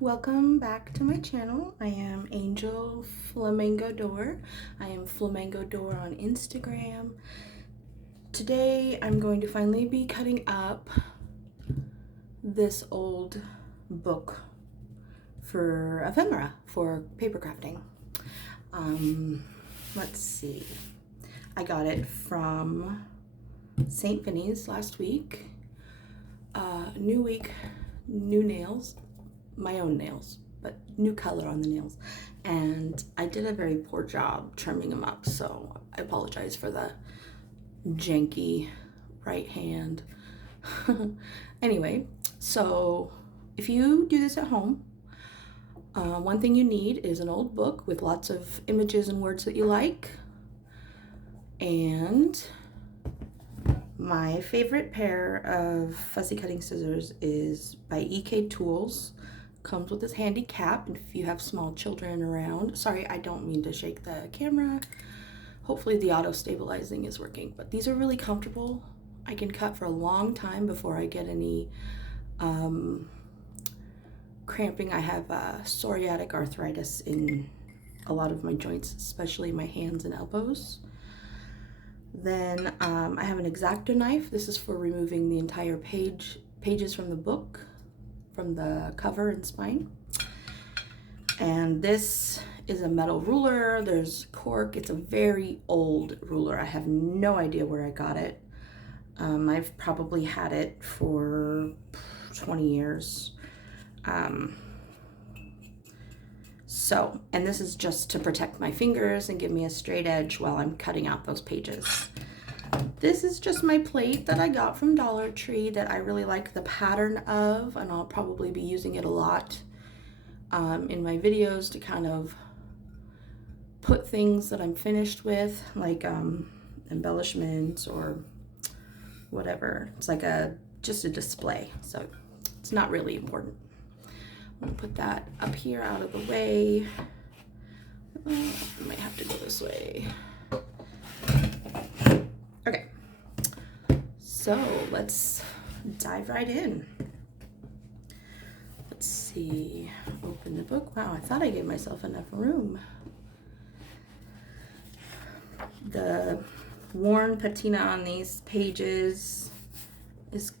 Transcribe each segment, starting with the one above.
welcome back to my channel. I am Angel Flamingo Door. I am Flamingo Door on Instagram. Today I'm going to finally be cutting up this old book for ephemera, for paper crafting. Let's see. I got it from St. Vinny's last week. New week, new nails, my own nails, but new color on the nails. And I did a very poor job trimming them up, so I apologize for the janky right hand. Anyway, so if you do this at home, one thing you need is an old book with lots of images and words that you like, and my favorite pair of fussy cutting scissors is by EK Tools. Comes with this handy cap if you have small children around. Sorry, I don't mean to shake the camera. Hopefully the auto stabilizing is working, but these are really comfortable. I can cut for a long time before I get any cramping. I have psoriatic arthritis in a lot of my joints, especially my hands and elbows. Then I have an X-Acto knife. This is for removing the entire pages from the book, from the cover and spine. And this is a metal ruler. There's cork. It's a very old ruler. I have no idea where I got it. I've probably had it for 20 years. And this is just to protect my fingers and give me a straight edge while I'm cutting out those pages. This is just my plate that I got from Dollar Tree that I really like the pattern of, and I'll probably be using it a lot in my videos to kind of put things that I'm finished with, like embellishments or whatever. It's like just a display, so it's not really important. I'm gonna put that up here out of the way. I might have to go this way. Okay, so let's dive right in. Let's see, open the book. Wow, I thought I gave myself enough room. The worn patina on these pages is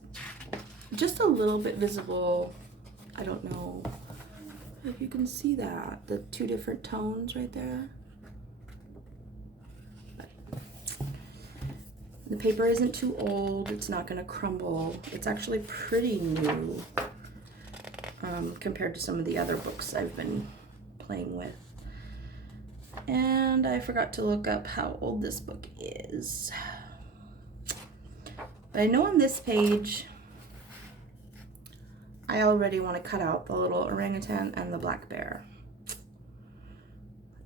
just a little bit visible. I don't know if you can see that, the two different tones right there. But the paper isn't too old, it's not gonna crumble. It's actually pretty new compared to some of the other books I've been playing with. And I forgot to look up how old this book is. But I know on this page, I already want to cut out the little orangutan and the black bear.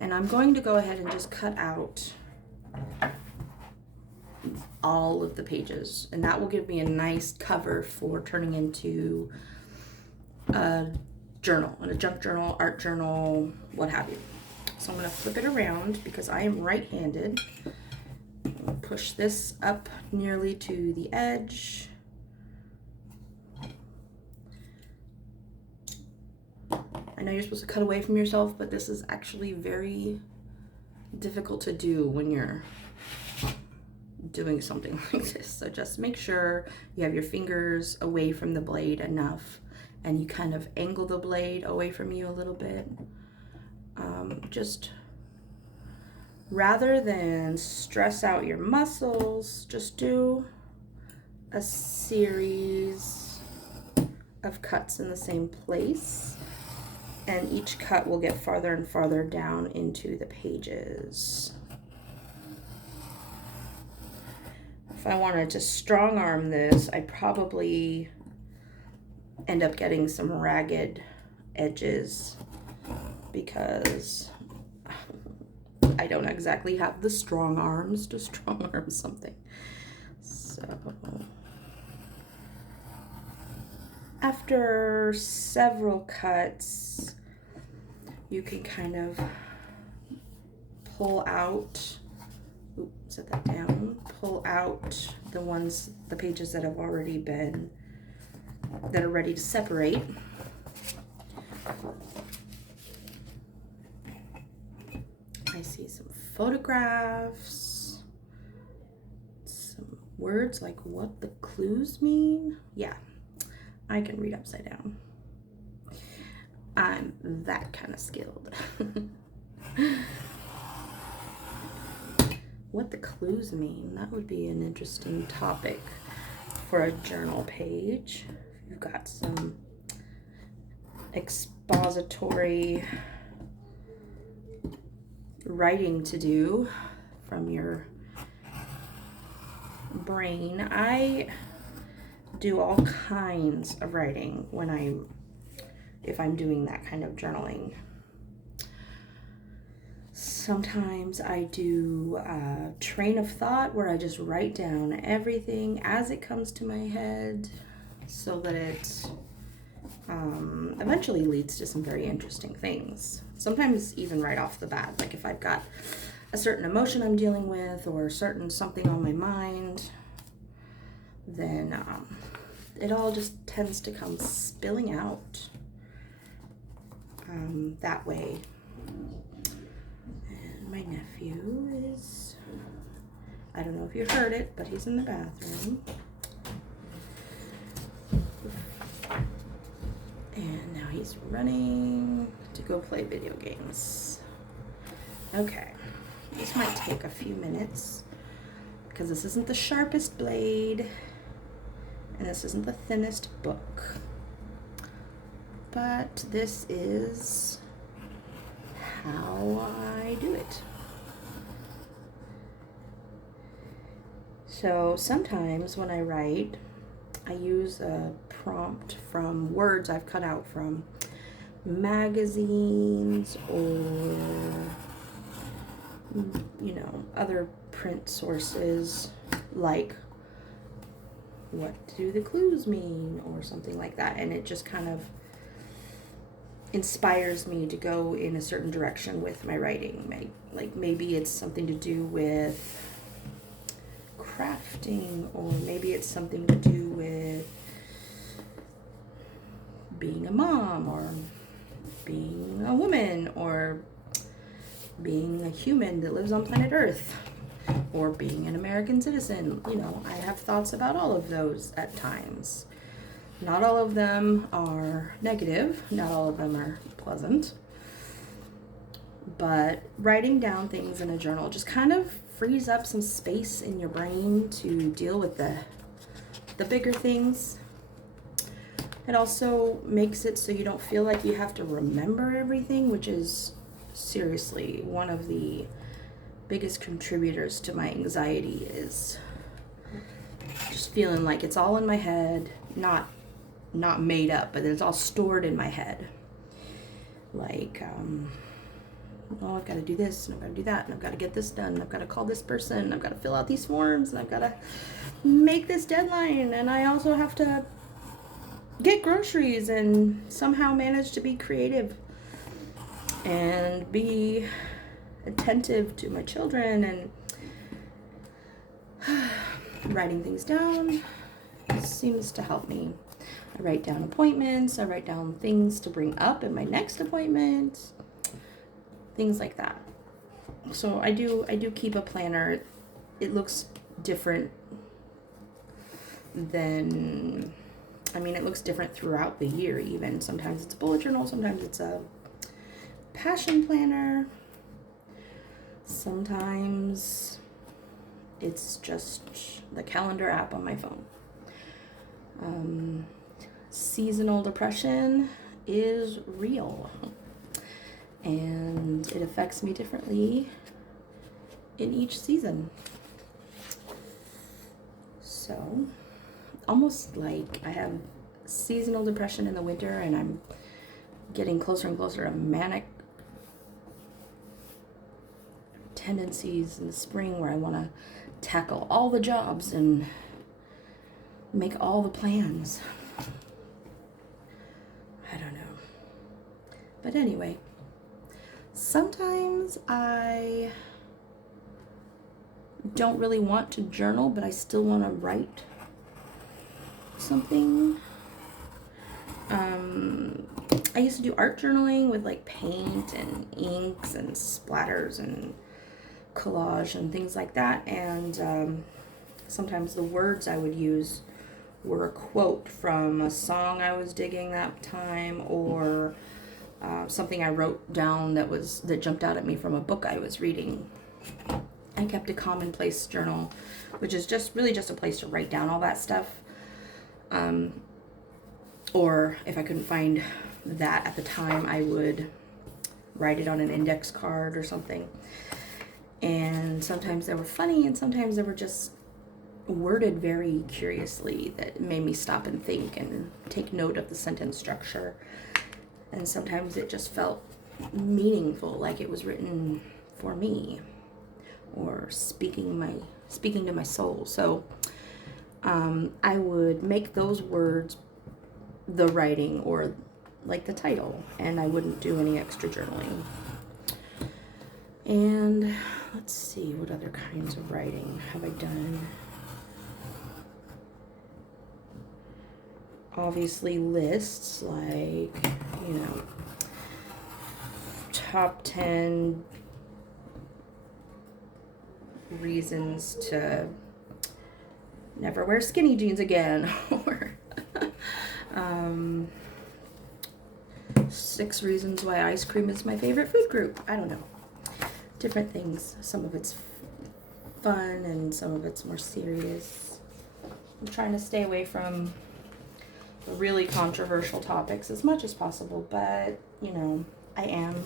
And I'm going to go ahead and just cut out all of the pages. And that will give me a nice cover for turning into a journal, and a junk journal, art journal, what have you. So I'm going to flip it around because I am right-handed. Push this up nearly to the edge. I know you're supposed to cut away from yourself, but this is actually very difficult to do when you're doing something like this. So just make sure you have your fingers away from the blade enough, and you kind of angle the blade away from you a little bit. Just rather than stress out your muscles, just do a series of cuts in the same place. And each cut will get farther and farther down into the pages. If I wanted to strong arm this, I'd probably end up getting some ragged edges because I don't exactly have the strong arms to strong arm something. So after several cuts, you can kind of pull out, set that down, pull out the pages that have already been, that are ready to separate. photographs, some words like what the clues mean. Yeah, I can read upside down. I'm that kind of skilled. What the clues mean, that would be an interesting topic for a journal page. You've got some expository writing to do from your brain. I do all kinds of writing if I'm doing that kind of journaling. Sometimes I do a train of thought where I just write down everything as it comes to my head so that it eventually leads to some very interesting things. Sometimes even right off the bat, like if I've got a certain emotion I'm dealing with or something on my mind, then it all just tends to come spilling out that way. My nephew is, I don't know if you heard it, but he's in the bathroom. And now he's running to go play video games. Okay, this might take a few minutes because this isn't the sharpest blade and this isn't the thinnest book. But this is how I do it. So sometimes when I write, I use a prompt from words I've cut out from magazines or, other print sources, like what do the clues mean or something like that. And it just kind of inspires me to go in a certain direction with my writing. Like maybe it's something to do with crafting, or maybe it's something to do with being a mom, or being a woman, or being a human that lives on planet Earth, or being an American citizen. I have thoughts about all of those at times. Not all of them are negative, not all of them are pleasant, but writing down things in a journal just kind of frees up some space in your brain to deal with the bigger things. It also makes it so you don't feel like you have to remember everything, which is seriously one of the biggest contributors to my anxiety, is just feeling like it's all in my head, not made up, but it's all stored in my head. Like, I've got to do this, and I've got to do that, and I've got to get this done, and I've got to call this person, and I've got to fill out these forms, and I've got to make this deadline, and I also have to get groceries and somehow manage to be creative and be attentive to my children, and writing things down seems to help me. I write down appointments, I write down things to bring up in my next appointment, things like that. So I do keep a planner. It looks different than, it looks different throughout the year even. Sometimes it's a bullet journal, sometimes it's a passion planner, sometimes it's just the calendar app on my phone. Seasonal depression is real, and it affects me differently in each season. So, almost like I have seasonal depression in the winter, and I'm getting closer and closer to manic tendencies in the spring, where I want to tackle all the jobs and make all the plans. I don't know. But anyway, sometimes I don't really want to journal, but I still want to write something. I used to do art journaling with like paint and inks and splatters and collage and things like that. And sometimes the words I would use were a quote from a song I was digging that time, or something I wrote down that jumped out at me from a book I was reading. I kept a commonplace journal, which is just a place to write down all that stuff. Or if I couldn't find that at the time, I would write it on an index card or something. And sometimes they were funny, and sometimes they were just worded very curiously that made me stop and think and take note of the sentence structure. And sometimes it just felt meaningful, like it was written for me or speaking to my soul. So I would make those words the writing or like the title, and I wouldn't do any extra journaling. And let's see, what other kinds of writing have I done? Obviously lists, like, top 10 reasons to never wear skinny jeans again, or 6 reasons why ice cream is my favorite food group. I don't know. Different things. Some of it's fun and some of it's more serious. I'm trying to stay away from the really controversial topics as much as possible, but, I am,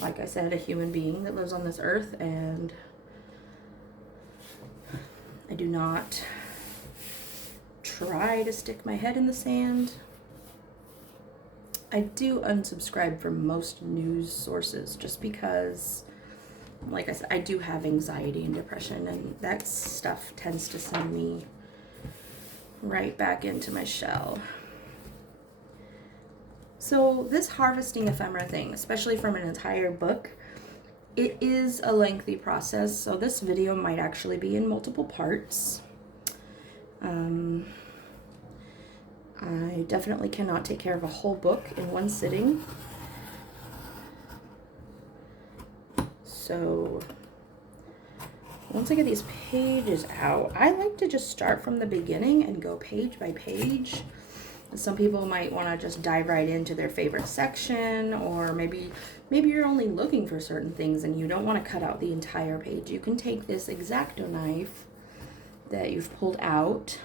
like I said, a human being that lives on this earth, and I do not try to stick my head in the sand. I do unsubscribe from most news sources just because, like I said, I do have anxiety and depression, and that stuff tends to send me right back into my shell. So this harvesting ephemera thing, especially from an entire book, it is a lengthy process, so this video might actually be in multiple parts. I definitely cannot take care of a whole book in one sitting. So once I get these pages out, I like to just start from the beginning and go page by page. Some people might want to just dive right into their favorite section, or maybe you're only looking for certain things and you don't want to cut out the entire page. You can take this X-Acto knife that you've pulled out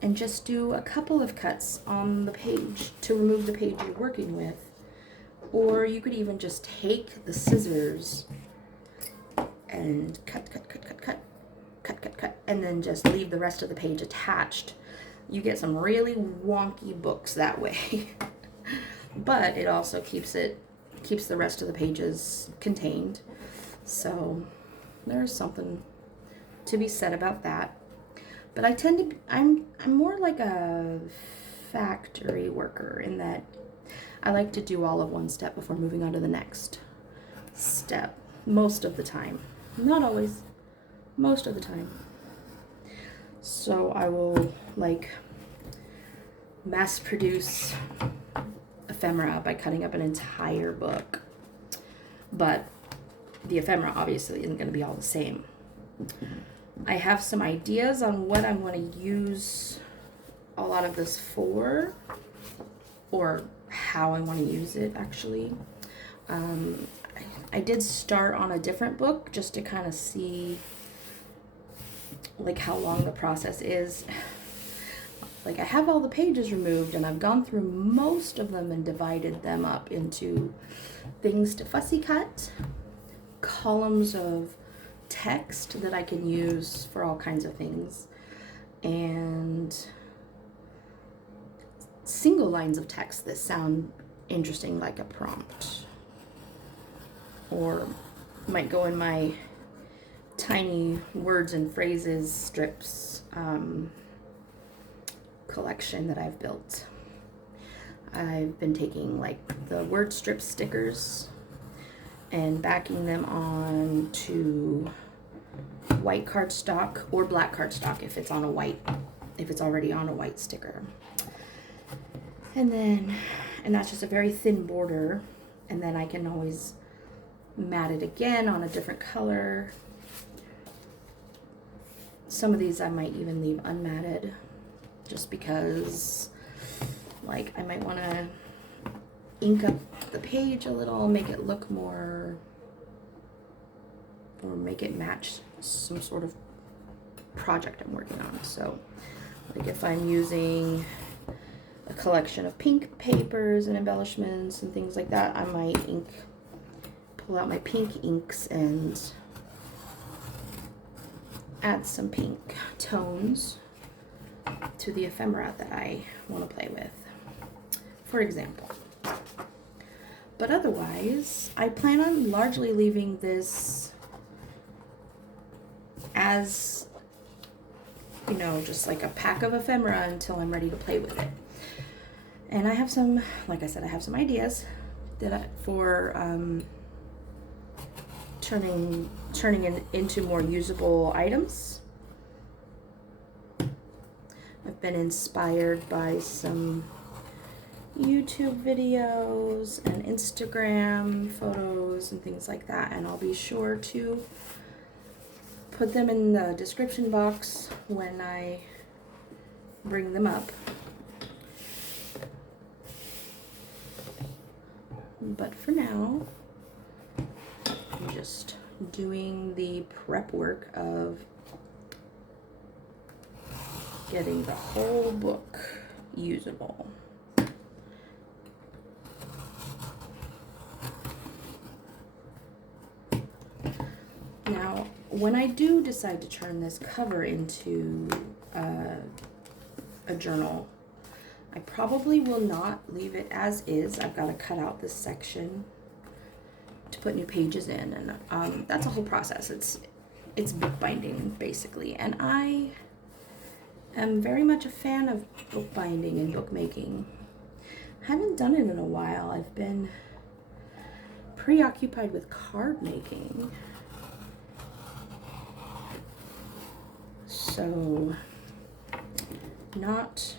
and just do a couple of cuts on the page to remove the page you're working with. Or you could even just take the scissors and cut, and then just leave the rest of the page attached. You get some really wonky books that way. But it also keeps the rest of the pages contained. So there's something to be said about that. But I'm more like a factory worker in that I like to do all of one step before moving on to the next step, most of the time. Not always, most of the time. So I will mass produce ephemera by cutting up an entire book. But the ephemera obviously isn't going to be all the same. I have some ideas on what I'm going to use a lot of this for, or how I want to use it, actually. I did start on a different book just to kind of see how long the process is. I have all the pages removed, and I've gone through most of them and divided them up into things to fussy cut, columns of text that I can use for all kinds of things, and single lines of text that sound interesting, like a prompt, or might go in my tiny words and phrases strips collection that I've built. I've been taking the word strip stickers and backing them on to white cardstock or black cardstock if it's already on a white sticker. And that's just a very thin border, and then I can always mat it again on a different color. Some of these I might even leave unmatted just because, like, I might want to ink up the page a little, make it look more, or make it match some sort of project I'm working on. So, like if I'm using a collection of pink papers and embellishments and things like that, I might pull out my pink inks and add some pink tones to the ephemera that I want to play with, for example. But otherwise, I plan on largely leaving this as, you know, just like a pack of ephemera until I'm ready to play with it. And I have some, like I said, I have some ideas for turning it into more usable items. I've been inspired by some YouTube videos and Instagram photos and things like that, and I'll be sure to put them in the description box when I bring them up. But for now, I'm just doing the prep work of getting the whole book usable. Now, when I do decide to turn this cover into a journal, I probably will not leave it as is. I've got to cut out this section to put new pages in, and that's a whole process. It's bookbinding basically, and I am very much a fan of bookbinding and bookmaking. I haven't done it in a while. I've been preoccupied with card making, so not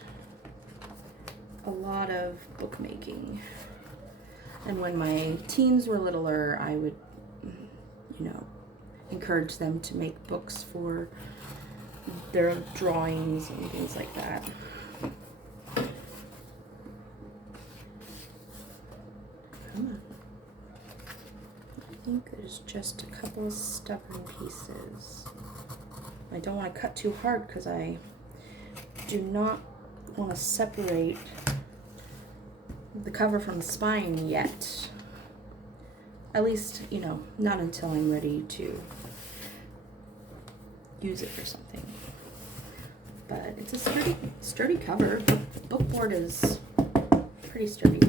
a lot of bookmaking. And when my teens were littler, I would, you know, encourage them to make books for their drawings and things like that. Come on. I think there's just a couple of stubborn pieces. I don't want to cut too hard because I do not want to separate the cover from the spine yet. At least, you know, not until I'm ready to use it for something. But it's a sturdy cover. The book board is pretty sturdy.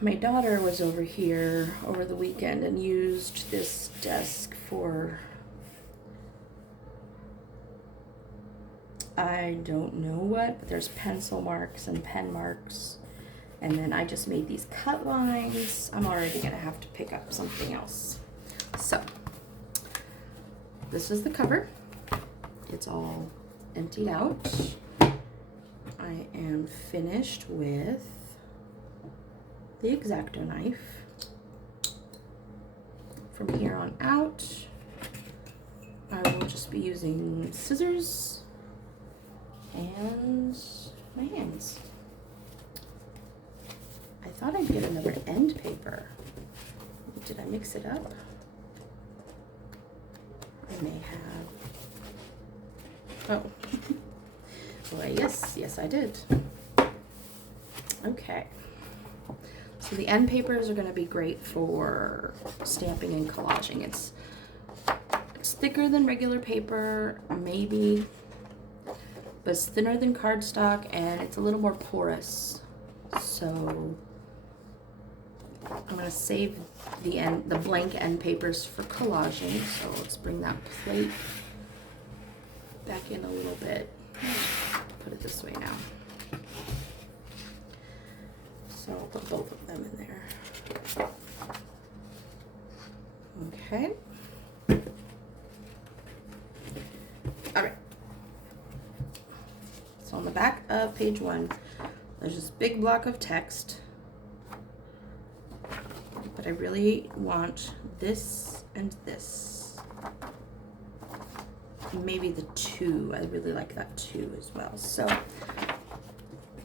My daughter was over here over the weekend and used this desk for, I don't know what, but there's pencil marks and pen marks. And then I just made these cut lines. I'm already gonna have to pick up something else. So, this is the cover. It's all emptied out. I am finished with the X-Acto knife. From here on out, I will just be using scissors and my hands. I thought I'd get another end paper. Did I mix it up? I may have. Oh. Well, yes I did. Okay. So the end papers are going to be great for stamping and collaging. It's thicker than regular paper, maybe, but it's thinner than cardstock, and it's a little more porous. So I'm going to save the blank end papers for collaging. So let's bring that plate back in a little bit. Put it this way now. So I'll put both of them in there. Okay. All right. So on the back of page 1, There's this big block of text, but I really want this and this. Maybe the 2. I really like that 2 as well. So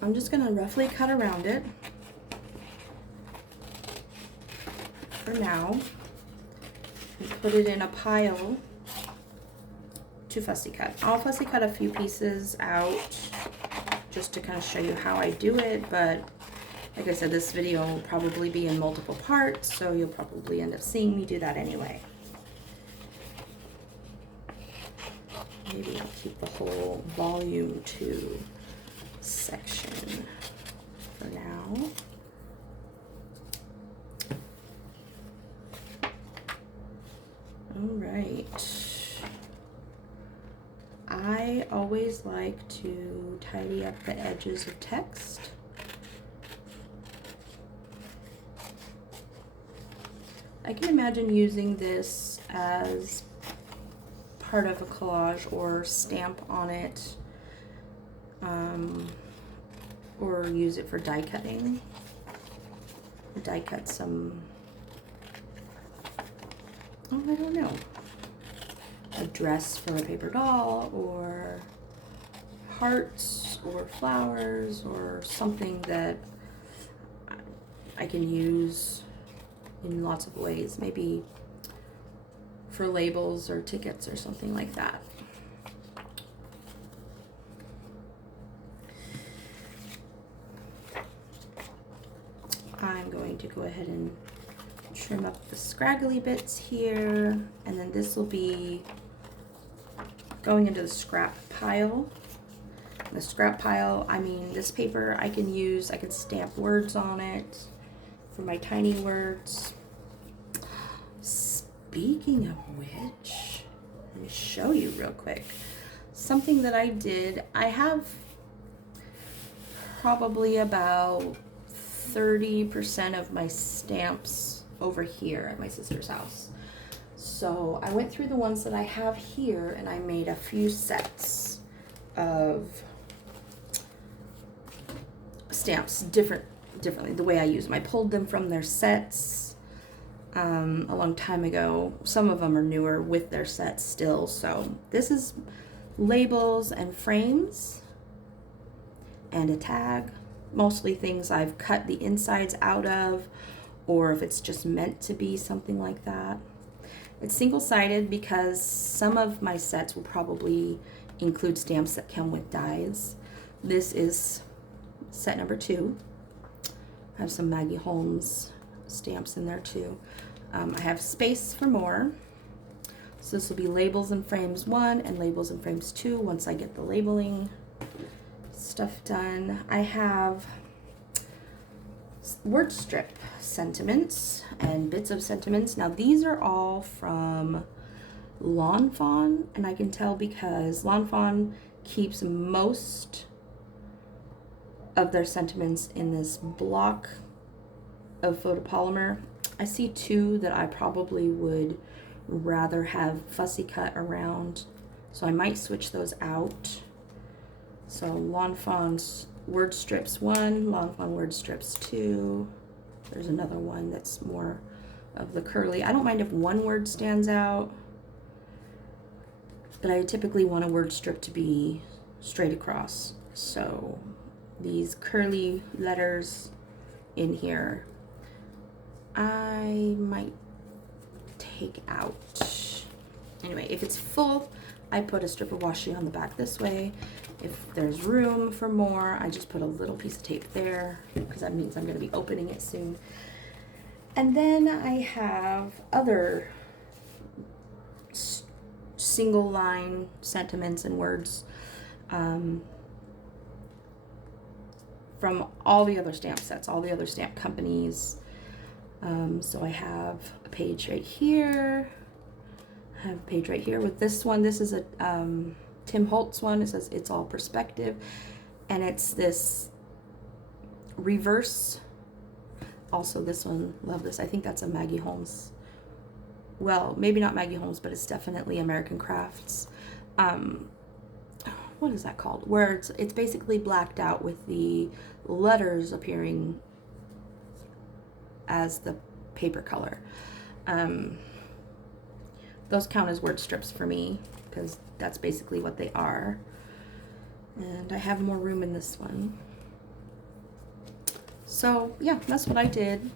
I'm just gonna roughly cut around it for now and put it in a pile to fussy cut. I'll fussy cut a few pieces out just to kind of show you how I do it, but like I said, this video will probably be in multiple parts, so you'll probably end up seeing me do that anyway. Maybe I'll keep the whole volume 2 section for now. All right. I always like to tidy up the edges of text. I can imagine using this as part of a collage or stamp on it, or use it for die cutting. Die cut some, oh, I don't know, a dress for a paper doll, or hearts or flowers, or something that I can use in lots of ways, maybe for labels or tickets or something like that. I'm going to go ahead and trim up the scraggly bits here, and then this will be going into the scrap pile. The scrap pile, I mean, this paper I can use, I can stamp words on it for my tiny words. Speaking of which, let me show you real quick. Something that I did, I have probably about 30% of my stamps over here at my sister's house. So I went through the ones that I have here and I made a few sets of stamps differently, the way I use them. I pulled them from their sets a long time ago. Some of them are newer with their sets still. So this is labels and frames and a tag. Mostly things I've cut the insides out of, or if it's just meant to be something like that. It's single-sided because some of my sets will probably include stamps that come with dies. This is set number 2. I have some Maggie Holmes stamps in there too. I have space for more. So this will be labels and frames 1 and labels and frames 2 once I get the labeling stuff done. I have word strip sentiments and bits of sentiments. Now these are all from Lawn Fawn, and I can tell because Lawn Fawn keeps most of their sentiments in this block of photopolymer. I see 2 that I probably would rather have fussy cut around, so I might switch those out. So Lawn Fawn's word strips 1, Lawn Fawn word strips 2. There's another one that's more of the curly. I don't mind if one word stands out, but I typically want a word strip to be straight across. So these curly letters in here, I might take out. Anyway, if it's full, I put a strip of washi on the back this way. If there's room for more, I just put a little piece of tape there because that means I'm going to be opening it soon. And then I have other single line sentiments and words from all the other stamp sets, all the other stamp companies. So I have a page right here. I have a page right here with this one. This is a Tim Holtz one. It says It's All Perspective, and it's this reverse. Also this one, love this. I think that's a Maggie Holmes. Well, maybe not Maggie Holmes, but it's definitely American Crafts. What what is that called? Where it's basically blacked out with the letters appearing as the paper color. Those count as word strips for me because that's basically what they are. And I have more room in this one. So yeah, that's what I did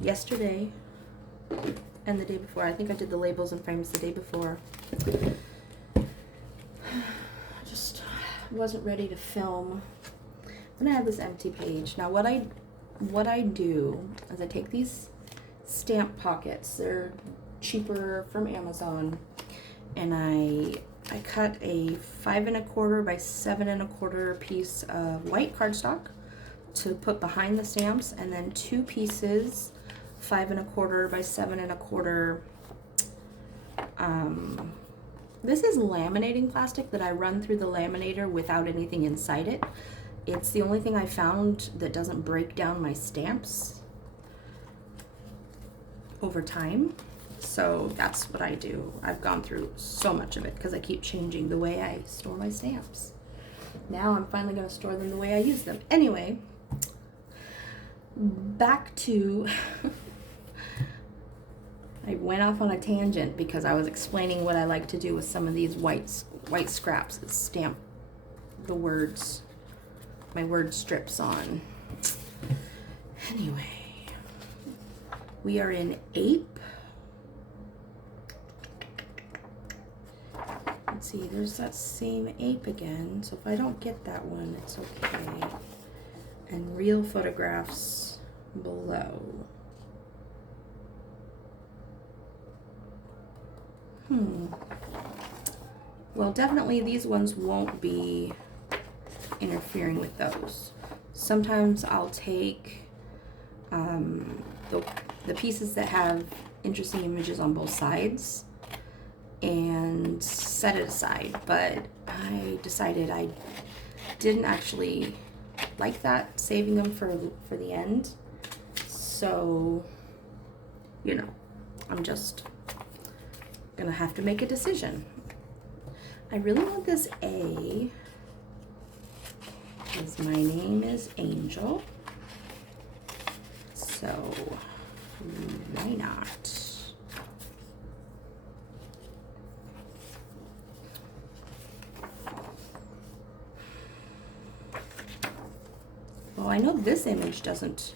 yesterday and the day before. I think I did the labels and frames the day before. Just wasn't ready to film. Then I have this empty page. Now what I do is I take these stamp pockets. They're cheaper from Amazon, and I cut a 5 1/4 by 7 1/4 piece of white cardstock to put behind the stamps, and then 2 pieces 5 1/4 by 7 1/4. This is laminating plastic that I run through the laminator without anything inside it. It's the only thing I found that doesn't break down my stamps over time. So that's what I do. I've gone through so much of it because I keep changing the way I store my stamps. Now I'm finally going to store them the way I use them. Anyway, back to... I went off on a tangent because I was explaining what I like to do with some of these white scraps that stamp the words, my word strips on. Anyway, we are in Ape. Let's see, there's that same ape again, so if I don't get that one, it's okay. And real photographs below. Well, definitely these ones won't be interfering with those. Sometimes I'll take the pieces that have interesting images on both sides and set it aside, but I decided I didn't actually like that, saving them for the end. So, you know, I'm just gonna have to make a decision. I really want this A because my name is Angel, so why not? Well, I know this image doesn't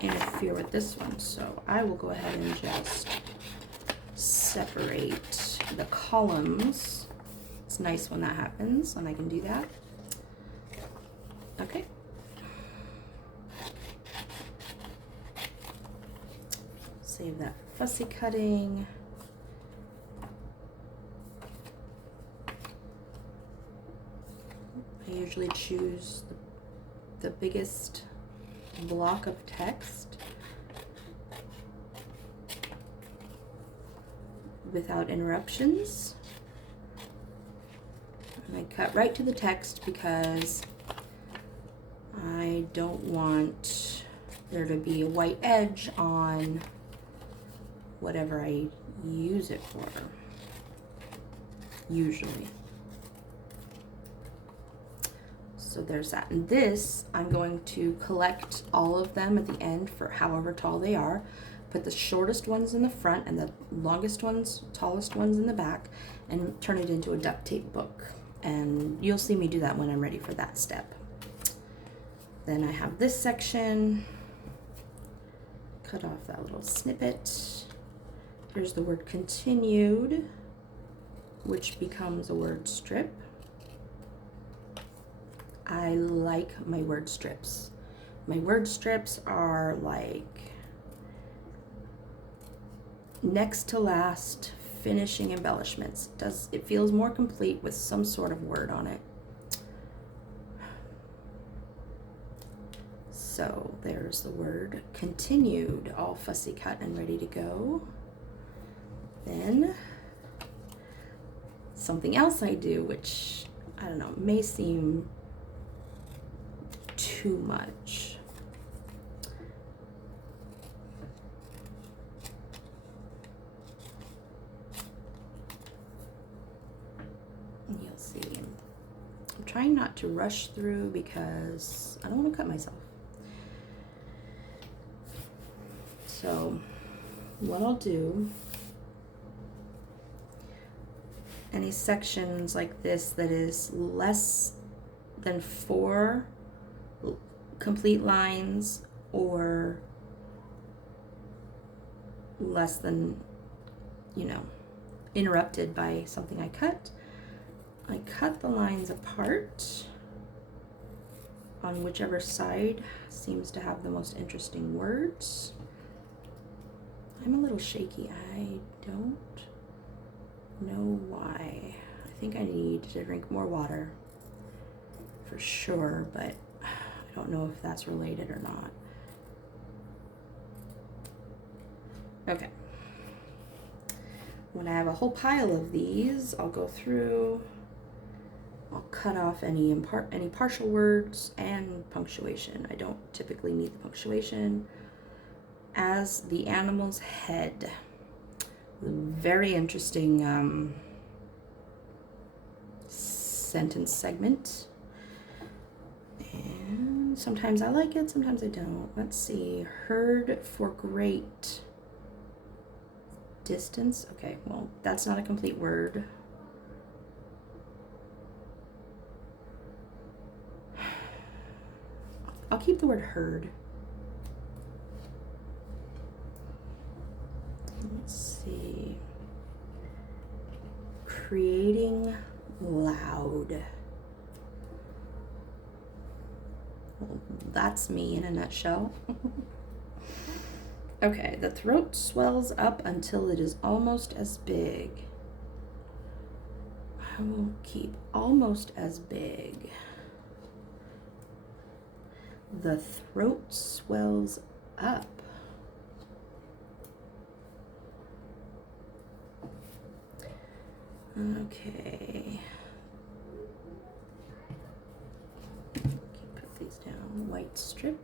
interfere with this one, so I will go ahead and just separate the columns. It's nice when that happens, and I can do that. Okay. Save that fussy cutting. I usually choose the biggest block of text without interruptions. And I cut right to the text because I don't want there to be a white edge on whatever I use it for, usually. So there's that. And this, I'm going to collect all of them at the end for however tall they are. Put the shortest ones in the front and the longest ones, tallest ones in the back, and turn it into a duct tape book. And you'll see me do that when I'm ready for that step. Then I have this section. Cut off that little snippet. Here's the word continued, which becomes a word strip. I like my word strips. My word strips are like next to last finishing embellishments. It feels more complete with some sort of word on it. So there's the word continued, all fussy cut and ready to go. Then something else I do, which I don't know, may seem too much. Let's see. I'm trying not to rush through because I don't want to cut myself. So what I'll do, any sections like this that is less than 4 complete lines or less than, you know, interrupted by something I cut the lines apart on whichever side seems to have the most interesting words. I'm a little shaky. I don't know why. I think I need to drink more water for sure, but I don't know if that's related or not. Okay. When I have a whole pile of these, I'll go through, I'll cut off any partial words and punctuation. I don't typically need the punctuation. As the animal's head. Very interesting sentence segment. And sometimes I like it, sometimes I don't. Let's see. Heard for great distance. Okay, well, that's not a complete word. I'll keep the word heard. Let's see. Creating loud. Well, that's me in a nutshell. Okay, the throat swells up until it is almost as big. I will keep almost as big. The throat swells up. Okay. Put these down. White strip.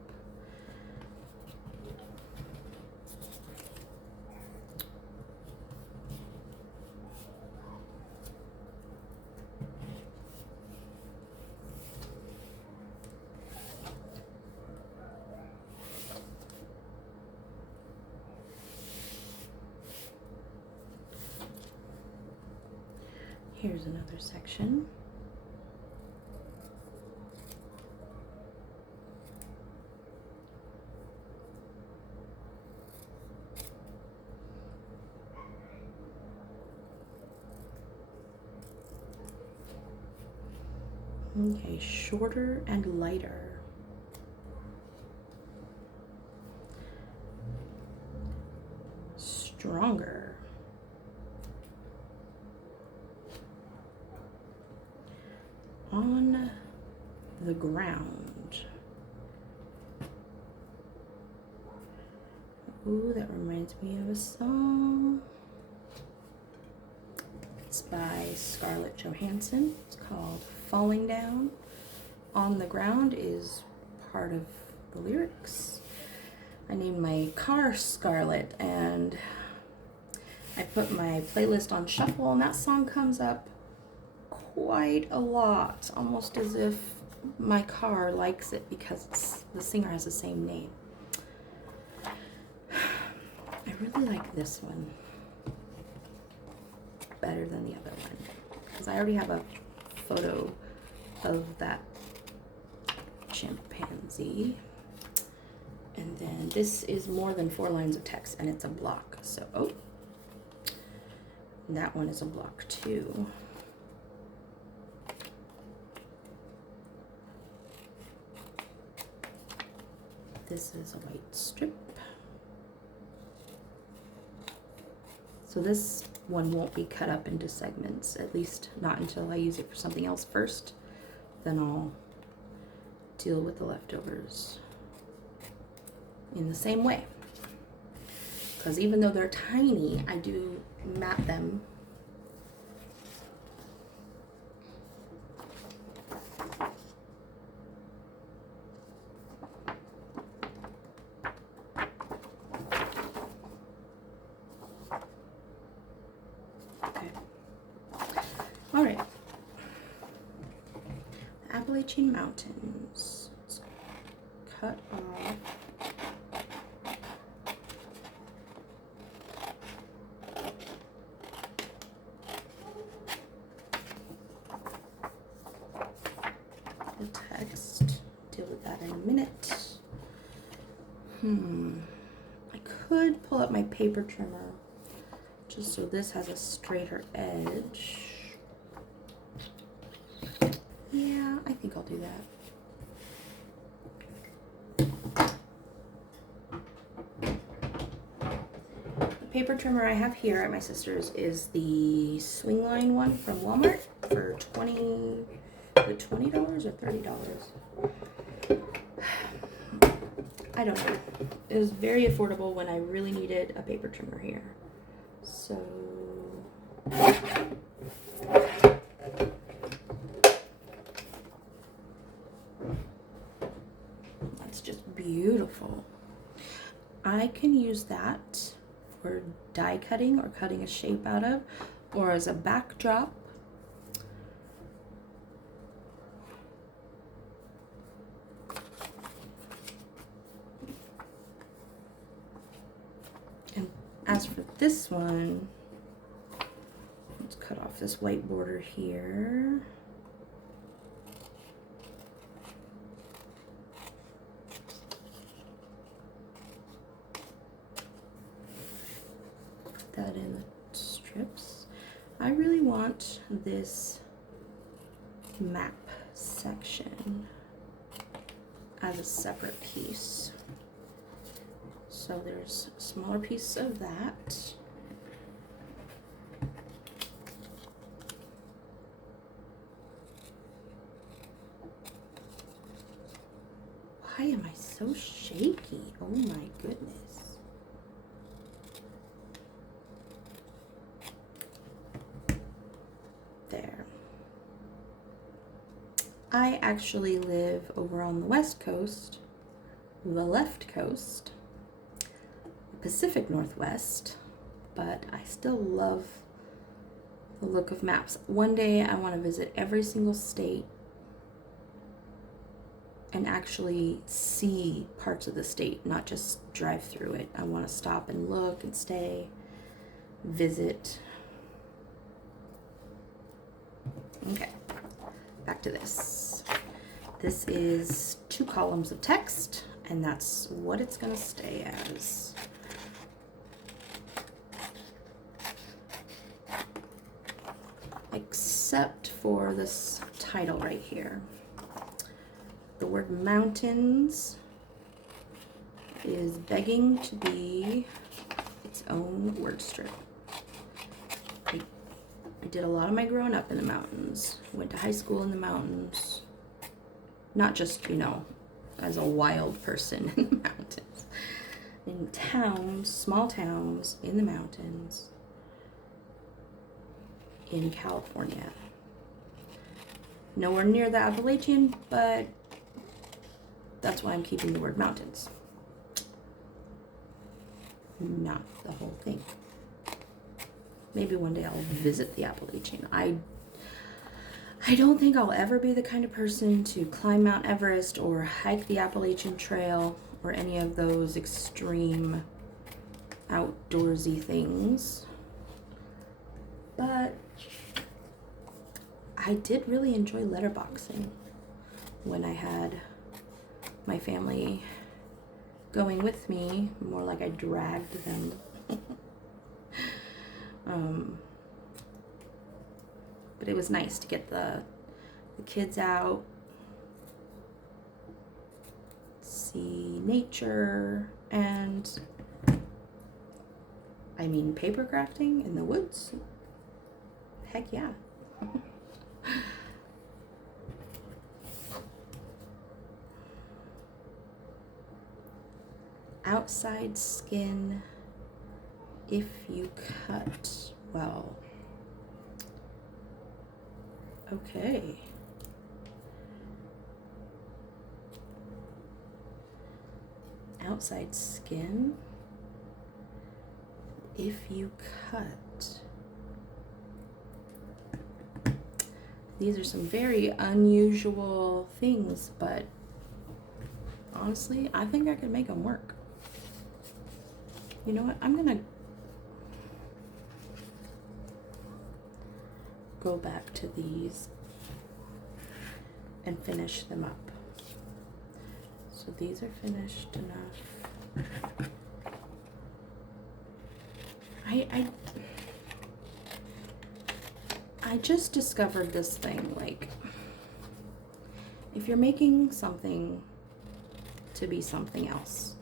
Here's another section. Okay, shorter and lighter. Stronger. On the ground. Ooh, that reminds me of a song. It's by Scarlett Johansson. It's called Falling Down. On the ground is part of the lyrics. I named my car Scarlett, and I put my playlist on shuffle, and that song comes up quite a lot, almost as if my car likes it because the singer has the same name. I really like this one better than the other one because I already have a photo of that chimpanzee. And then this is more than 4 lines of text, and it's a block. So, oh, that one is a block too. This is a white strip. So this one won't be cut up into segments, at least not until I use it for something else first. Then I'll deal with the leftovers in the same way. Because even though they're tiny, I do map them. Appalachian Mountains. Let's cut off the text. Deal with that in a minute. I could pull up my paper trimmer just so this has a straighter edge. Yeah, I think I'll do that. The paper trimmer I have here at my sister's is the swing line one from Walmart for $20 or $30. I don't know. It was very affordable when I really needed a paper trimmer here. So that's just beautiful. I can use that for die cutting or cutting a shape out of, or as a backdrop. As for this one, let's cut off this white border here. Put that in the strips. I really want this map section as a separate piece. So there's a smaller piece of that. Why am I so shaky? Oh my goodness. There. I actually live over on the West Coast, the left coast, Pacific Northwest, but I still love the look of maps. One day I want to visit every single state and actually see parts of the state, not just drive through it. I want to stop and look and stay, visit. Okay, back to this. This is 2 columns of text, and that's what it's going to stay as. Except for this title right here. The word mountains is begging to be its own word strip. I did a lot of my growing up in the mountains. Went to high school in the mountains. Not just, you know, as a wild person in the mountains. In towns, small towns in the mountains. In California. Nowhere near the Appalachian, but that's why I'm keeping the word mountains. Not the whole thing. Maybe one day I'll visit the Appalachian. I don't think I'll ever be the kind of person to climb Mount Everest or hike the Appalachian Trail or any of those extreme outdoorsy things. But I did really enjoy letterboxing when I had my family going with me, more like I dragged them. But it was nice to get the kids out, see nature, and I mean paper crafting in the woods. Heck yeah. Outside skin, if you cut well. Okay. Outside skin, if you cut These are some very unusual things, but honestly, I think I could make them work. You know what? I'm gonna go back to these and finish them up. So these are finished enough. I just discovered this thing, like, if you're making something to be something else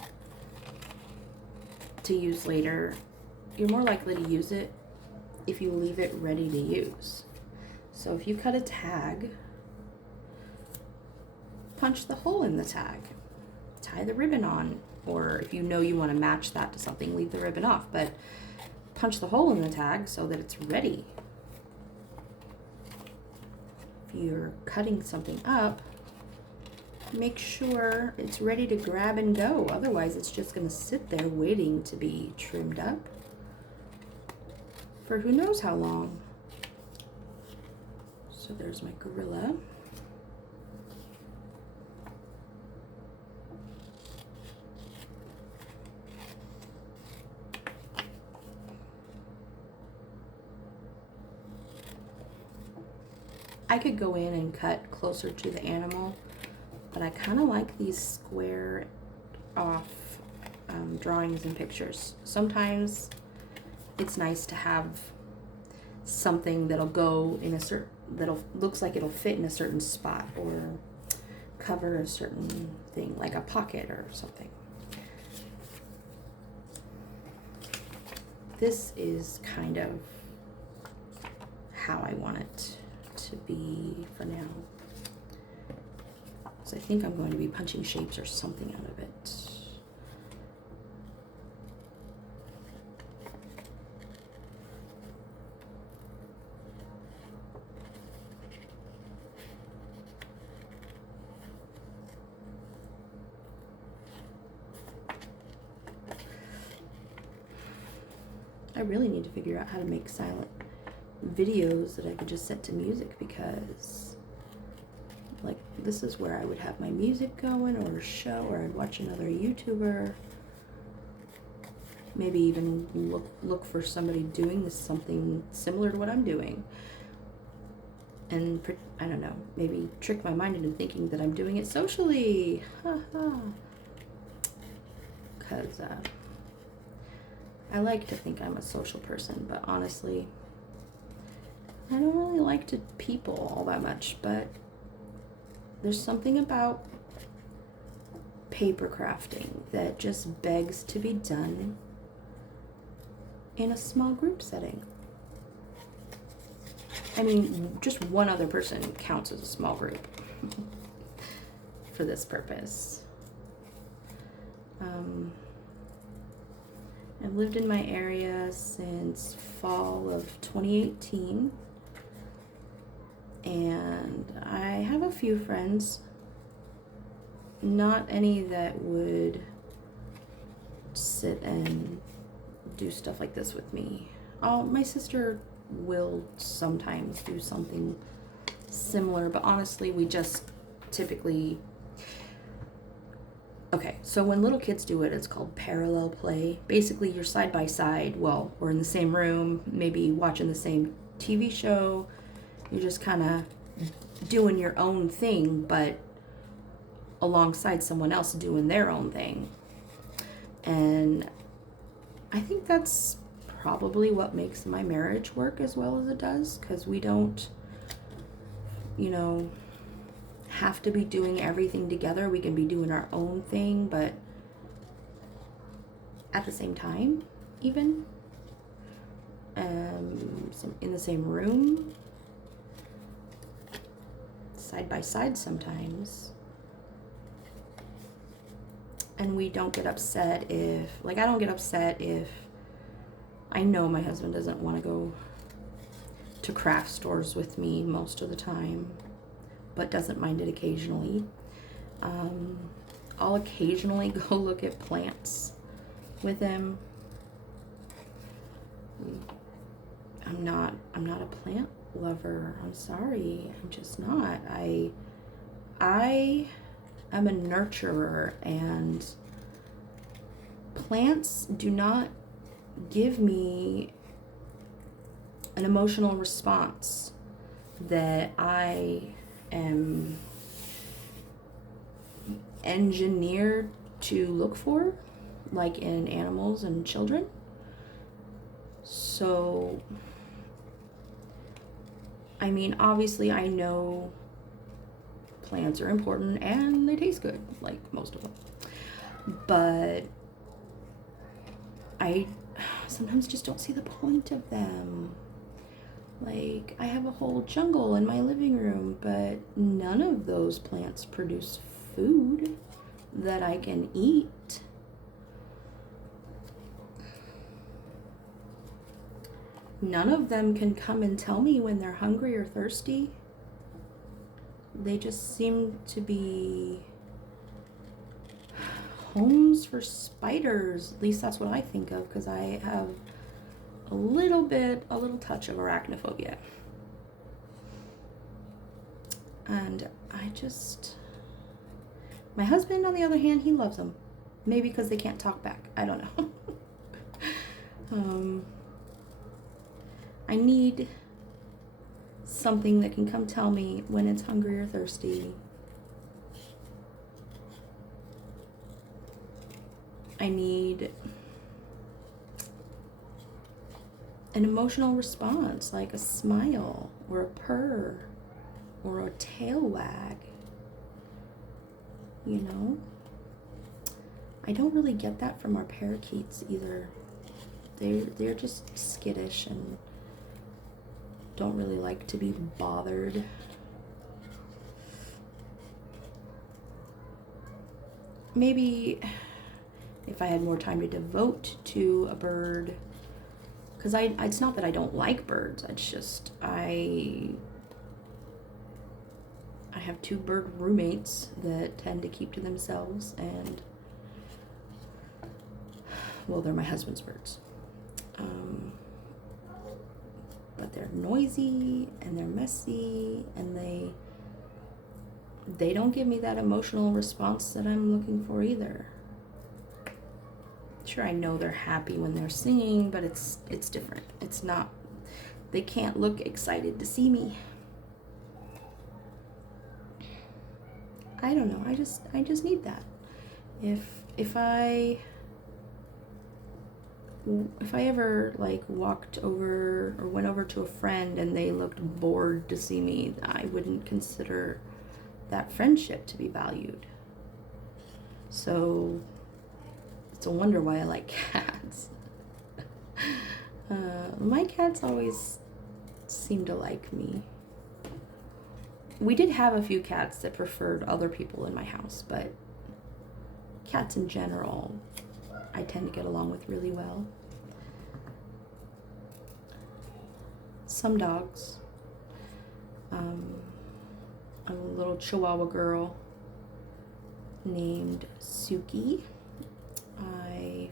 to use later, you're more likely to use it if you leave it ready to use. So if you cut a tag, punch the hole in the tag, tie the ribbon on, or if you know you want to match that to something, leave the ribbon off, but punch the hole in the tag so that it's ready. If you're cutting something up, make sure it's ready to grab and go. Otherwise, it's just going to sit there waiting to be trimmed up for who knows how long. So there's my gorilla. I could go in and cut closer to the animal, but I kind of like these square off drawings and pictures. Sometimes it's nice to have something that'll go in a certain, looks like it'll fit in a certain spot or cover a certain thing, like a pocket or something. This is kind of how I want it to be for now. So I think I'm going to be punching shapes or something out of it. I really need to figure out how to make silent videos that I could just set to music, because like this is where I would have my music going, or a show, or I'd watch another YouTuber, maybe even look for somebody doing this, something similar to what I'm doing, and I don't know, maybe trick my mind into thinking that I'm doing it socially, because I like to think I'm a social person, but honestly, I don't really like to people all that much. But there's something about paper crafting that just begs to be done in a small group setting. I mean, just one other person counts as a small group for this purpose. I've lived in my area since fall of 2018, and I have a few friends, not any that would sit and do stuff like this with me. My sister will sometimes do something similar, but honestly, we just typically... Okay, so when little kids do it, it's called parallel play. Basically, you're side by side. Well, we're in the same room, maybe watching the same TV show. You're just kind of doing your own thing, but alongside someone else doing their own thing. And I think that's probably what makes my marriage work as well as it does, because we don't, have to be doing everything together. We can be doing our own thing, but at the same time, even in the same room, side by side sometimes. And we don't get upset if, I don't get upset if I know my husband doesn't want to go to craft stores with me most of the time, but doesn't mind it occasionally. I'll occasionally go look at plants with him. I'm not a plant lover. I'm sorry. I'm just not. I am a nurturer, and plants do not give me an emotional response that I am engineered to look for, like in animals and children. So, I mean, obviously I know plants are important and they taste good, like most of them. But I sometimes just don't see the point of them. Like, I have a whole jungle in my living room, but none of those plants produce food that I can eat. None of them can come and tell me when they're hungry or thirsty. They just seem to be homes for spiders. At least that's what I think of, because I have a little touch of arachnophobia. And my husband, on the other hand, he loves them. Maybe because they can't talk back. I don't know. I need something that can come tell me when it's hungry or thirsty. I need an emotional response, like a smile or a purr or a tail wag. You know? I don't really get that from our parakeets either. They're just skittish and don't really like to be bothered. Maybe if I had more time to devote to a bird, because it's not that I don't like birds, it's just I have 2 bird roommates that tend to keep to themselves, and well, they're my husband's birds. But they're noisy and they're messy, and they don't give me that emotional response that I'm looking for either. Sure, I know they're happy when they're singing, but it's different. It's not, they can't look excited to see me. I don't know. I just need that. If I ever like walked over or went over to a friend and they looked bored to see me, I wouldn't consider that friendship to be valued. So it's a wonder why I like cats. My cats always seem to like me. We did have a few cats that preferred other people in my house, but cats in general, I tend to get along with really well. Some dogs. A little Chihuahua girl named Suki. I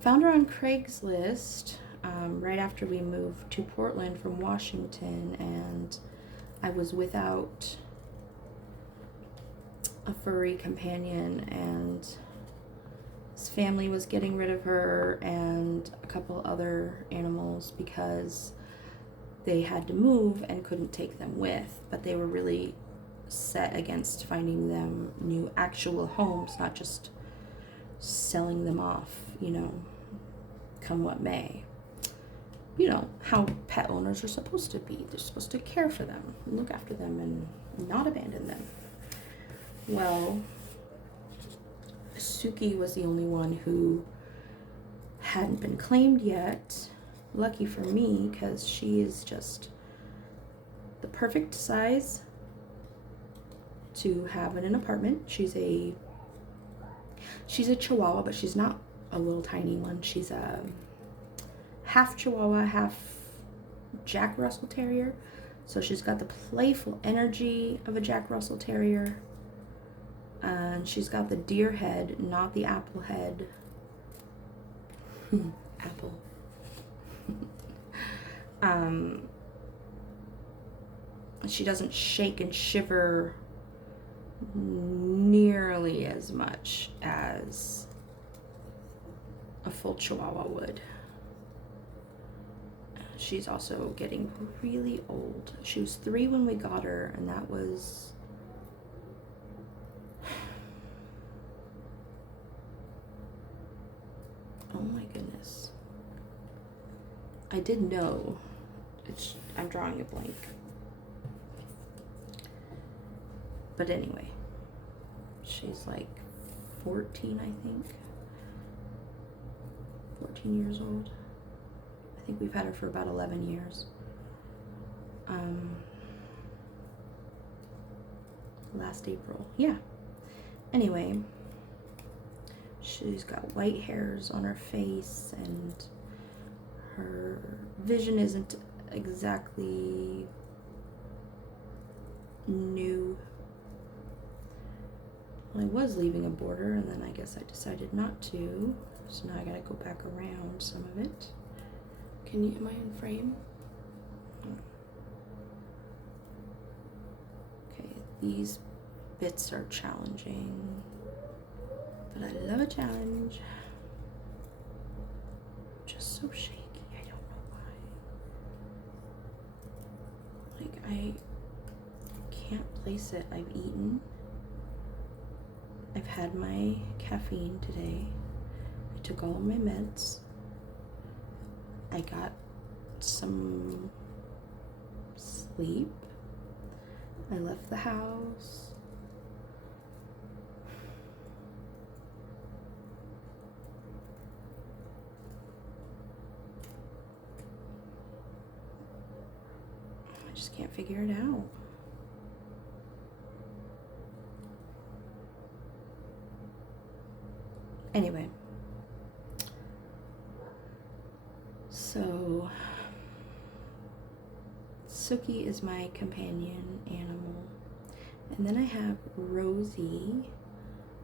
found her on Craigslist right after we moved to Portland from Washington, and I was without a furry companion, and his family was getting rid of her and a couple other animals because they had to move and couldn't take them with, but they were really set against finding them new actual homes, not just selling them off, come what may. You know how pet owners are supposed to be. They're supposed to care for them, look after them, and not abandon them. Well, Suki was the only one who hadn't been claimed yet. Lucky for me, because she is just the perfect size to have in an apartment. She's a Chihuahua, but she's not a little tiny one. She's a half Chihuahua, half Jack Russell Terrier. So she's got the playful energy of a Jack Russell Terrier. And she's got the deer head, not the apple head. Apple. she doesn't shake and shiver nearly as much as a full Chihuahua would. She's also getting really old. She was 3 when we got her, and that was oh my goodness. I did know. I'm drawing a blank. But anyway, she's like 14, I think. 14 years old. I think we've had her for about 11 years. Last April. Yeah. Anyway, she's got white hairs on her face, and her vision isn't exactly new. Well, I was leaving a border, and then I guess I decided not to. So now I gotta go back around some of it. Am I in frame? Okay, these bits are challenging, but I love a challenge. Just so shaky, I don't know why. Like, I can't place it. I've eaten. I've had my caffeine today. I took all of my meds. I got some sleep. I left the house. I just can't figure it out. Anyway. So, Suki is my companion animal. And then I have Rosie.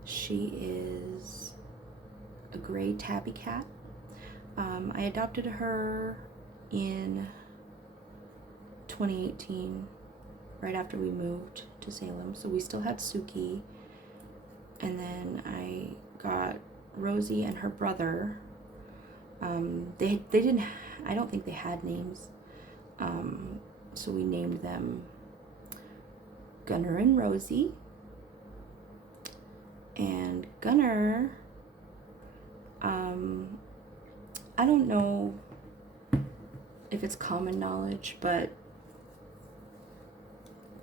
She is a gray tabby cat. I adopted her in 2018, right after we moved to Salem. So we still had Suki. And then I got Rosie and her brother. They didn't, I don't think they had names, so we named them Gunner and Rosie. And Gunner, I don't know if it's common knowledge, but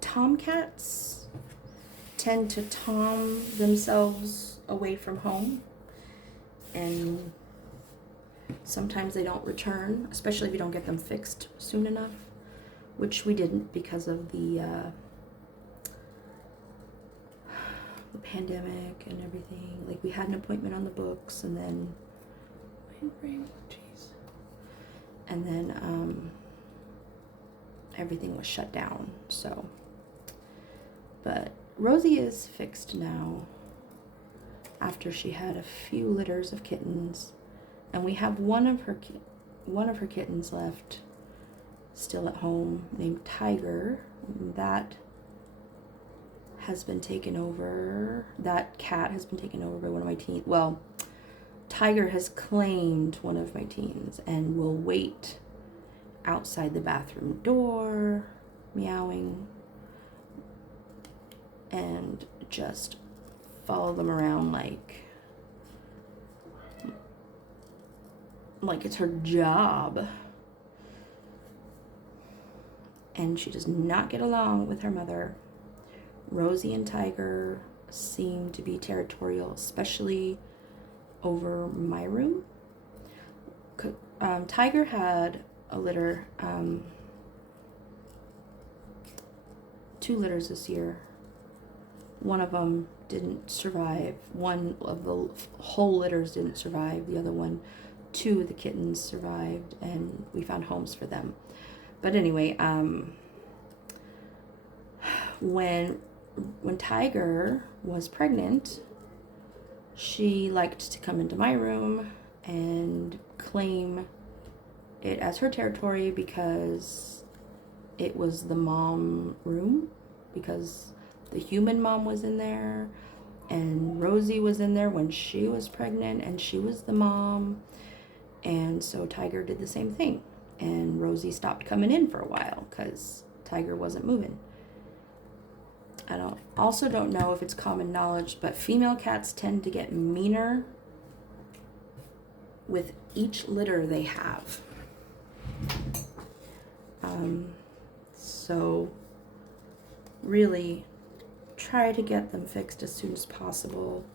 tomcats tend to tom themselves away from home, and sometimes they don't return, especially if you don't get them fixed soon enough, which we didn't because of the pandemic and everything. Like, we had an appointment on the books, and then and then everything was shut down. So, but Rosie is fixed now after she had a few litters of kittens. And we have one of her kittens left still at home, named Tiger. That has been taken over. That cat has been taken over by one of my teens. Well, Tiger has claimed one of my teens and will wait outside the bathroom door, meowing, and just follow them around like it's her job. And she does not get along with her mother. Rosie and Tiger seem to be territorial, especially over my room. Tiger had a litter, 2 litters this year. One of them didn't survive. One of the whole litters didn't survive. The other one, 2 of the kittens survived, and we found homes for them. But anyway, when Tiger was pregnant, she liked to come into my room and claim it as her territory because it was the mom room because the human mom was in there, and Rosie was in there when she was pregnant, and she was the mom. And so Tiger did the same thing. And Rosie stopped coming in for a while because Tiger wasn't moving. I also don't know if it's common knowledge, but female cats tend to get meaner with each litter they have. So really try to get them fixed as soon as possible.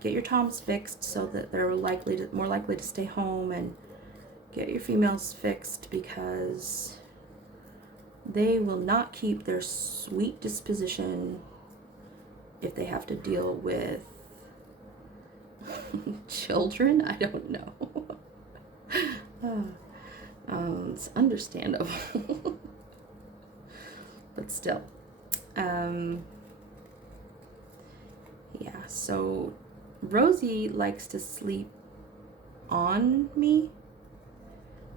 Get your toms fixed so that they're more likely to stay home, and get your females fixed because they will not keep their sweet disposition if they have to deal with children. I don't know. It's understandable. But still. Yeah, so Rosie likes to sleep on me.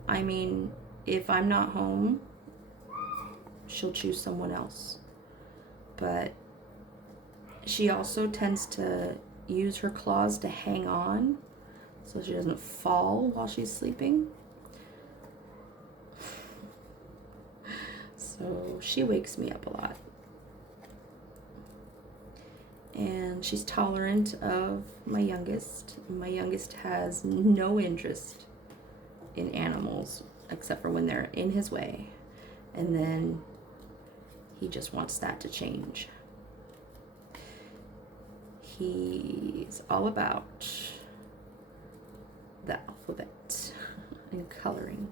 I mean, if I'm not home, she'll choose someone else. But she also tends to use her claws to hang on so she doesn't fall while she's sleeping. So she wakes me up a lot. And she's tolerant of my youngest. My youngest has no interest in animals except for when they're in his way. And then he just wants that to change. He's all about the alphabet and coloring.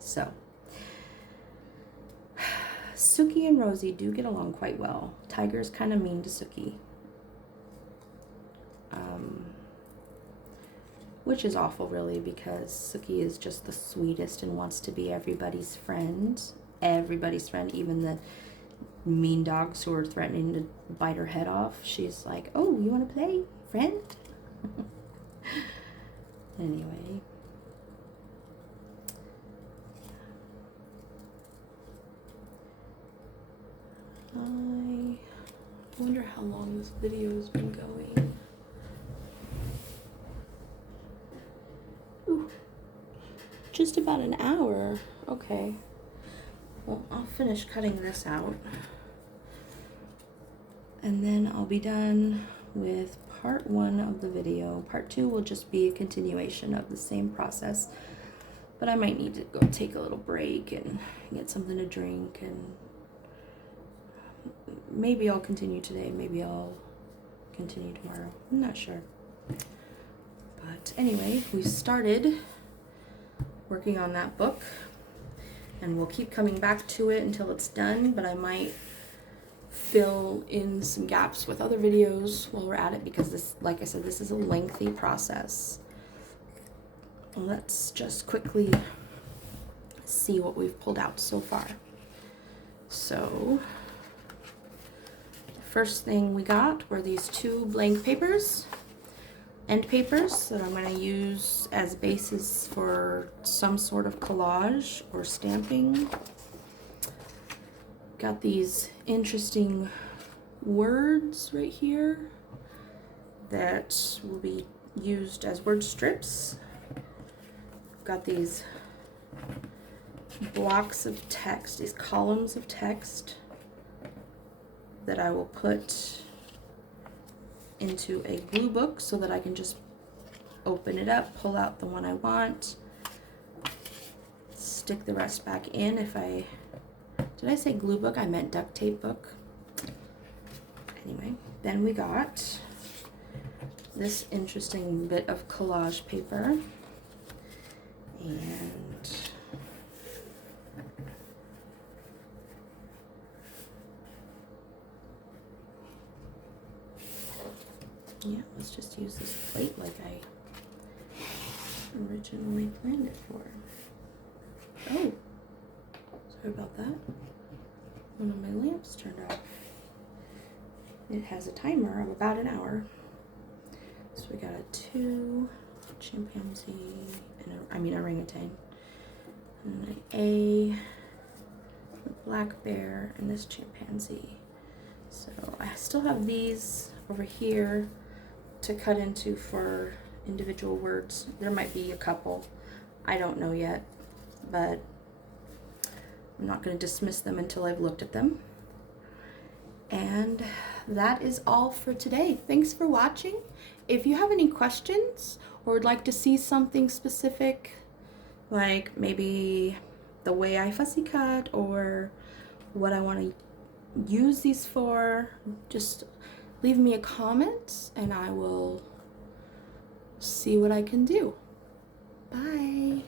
So Suki and Rosie do get along quite well. Tiger's kind of mean to Suki, which is awful really, because Suki is just the sweetest and wants to be everybody's friend. Everybody's friend, even the mean dogs who are threatening to bite her head off. She's like, oh, you want to play, friend? Anyway. I wonder how long this video has been going. Ooh, just about an hour. Okay. Well, I'll finish cutting this out. And then I'll be done with part 1 of the video. Part 2 will just be a continuation of the same process. But I might need to go take a little break and get something to drink, and maybe I'll continue today, maybe I'll continue tomorrow. I'm not sure. But anyway, we started working on that book, and we'll keep coming back to it until it's done, but I might fill in some gaps with other videos while we're at it, because this, like I said, this is a lengthy process. Let's just quickly see what we've pulled out so far. So first thing we got were these 2 blank papers, end papers, that I'm going to use as bases for some sort of collage or stamping. Got these interesting words right here that will be used as word strips. Got these blocks of text, these columns of text that I will put into a glue book so that I can just open it up, pull out the one I want, stick the rest back in. Did I say glue book? I meant duct tape book. Anyway, then we got this interesting bit of collage paper, and yeah, let's just use this plate like I originally planned it for. Oh, sorry about that. One of my lamps turned off. It has a timer of about an hour. So we got a 2 chimpanzee and a orangutan. and an A, a black bear, and this chimpanzee. So I still have these over here to cut into for individual words. There might be a couple, I don't know yet, but I'm not going to dismiss them until I've looked at them. And that is all for today. Thanks for watching. If you have any questions or would like to see something specific, like maybe the way I fussy cut or what I want to use these for, just leave me a comment and I will see what I can do. Bye.